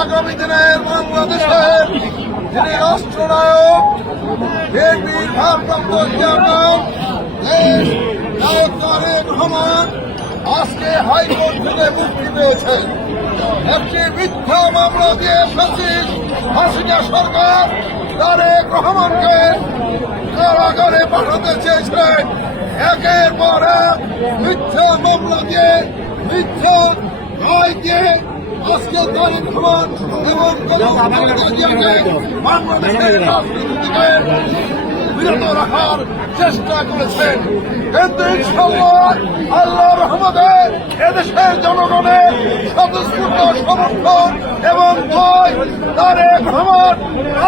আগামী দিনের বাংলাদেশের যিনি রাষ্ট্রনায়ক বিএনপির ভারপ্রাপ্ত চেয়ারম্যান নায়ক তারেক রহমান আজকে হাইকোর্ট থেকে মুক্তি পেয়েছেন। একটি মিথ্যা মামলা দিয়ে ফ্যাসিস্ট হাসিনা সরকার তারেক রহমানকে কারাগারে পাঠাতে চেয়েছিলেন। একের পর এক মিথ্যা মামলা দিয়ে মিথ্যা রায় দিয়ে আজকে তারেক রহমান এবং বাংলাদেশের রাজনীতি থেকে বিরত রাখার চেষ্টা করেছেন। কিন্তু ইনশাআল্লাহ আল্লাহ রহমতে এদেশের জনগণের স্বতঃস্ফূর্ত সমর্থন এবং ভয় তারেক রহমান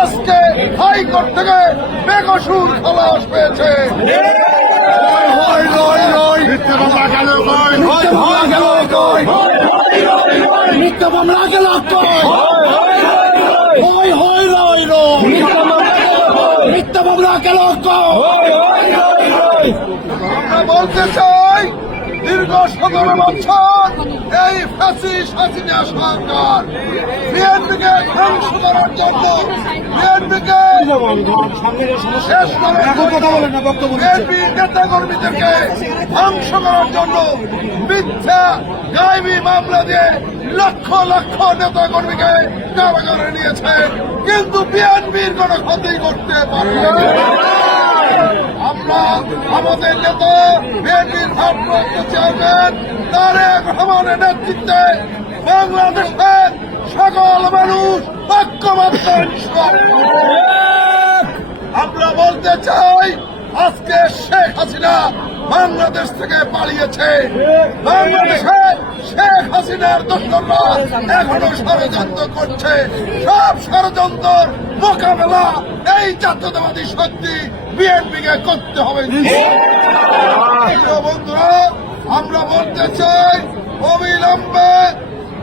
আজকে হাইকোর্ট থেকে বেকসুর খালাস পেয়েছে। মিথ্যা মামলা গেল মিথ্যা মামলা গেল। আমরা বলতে চাই দীর্ঘ 17 বছর এই ফ্যাসিস্ট হাসিনা সরকার বিএনপিকে ধ্বংস করার জন্য বিএনপিকে শেষ বিএনপি নেতা কর্মীদেরকে ধ্বংস করার জন্য মিথ্যা গায়েবী মামলা দিয়ে লক্ষ লক্ষ নেতা কর্মীকে কারাগারে নিয়েছেন, কিন্তু বিএনপির কোন ক্ষতি করতে পারবে না। আমরা আমাদের নেতা বিএনপির ভারপ্রাপ্ত চেয়ারম্যান তারেক রহমানের নেতৃত্বে বাংলাদেশের সকল মানুষ ঐক্যবদ্ধ। আমরা বলতে চাই আজকে শেখ হাসিনা বাংলাদেশ থেকে পালিয়েছে। বাংলাদেশে শেখ হাসিনার দোসররা এখনো ষড়যন্ত্র করছে। সব ষড়যন্ত্র মোকাবেলা এই জাতীয়তাবাদী শক্তি বিএনপিকে করতে হবে। বন্ধুরা, আমরা বলতে চাই অবিলম্বে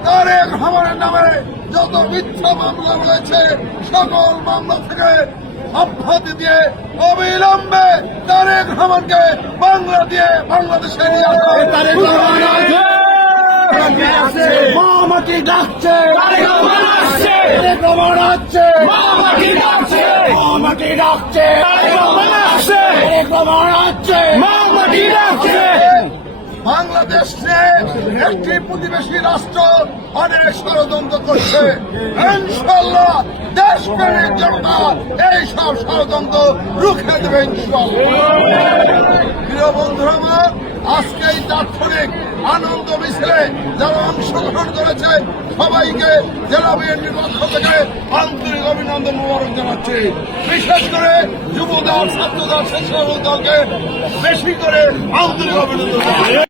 তারেক রহমানের নামে যত মিথ্যা মামলা রয়েছে সকল মামলা থেকে অব্যাহতি দিয়ে অবিলম্বে তারেক রহমানকে বাংলাদেশে নিয়ে মামাটি ডাকছে, মামাটি ডাকছে। বাংলাদেশে একটি প্রতিবেশী রাষ্ট্র অনেক ষড়যন্ত্র করছে। ইনশাআল্লাহ দেশপ্রেমিক জনতা এই সব ষড়যন্ত্র রুখে দেবে ইনশাআল্লাহ। প্রিয় বন্ধুরা, আজকে এই তাৎক্ষণিক আনন্দ মিছিলে যারা অংশগ্রহণ করেছে সবাইকে জেলা বিএনপির পক্ষ থেকে আন্তরিক অভিনন্দন মোবারক জানাচ্ছি। বিশেষ করে যুবদল, ছাত্রদল, স্বেচ্ছাসেবক দলকে বেশি করে আন্তরিক অভিনন্দন।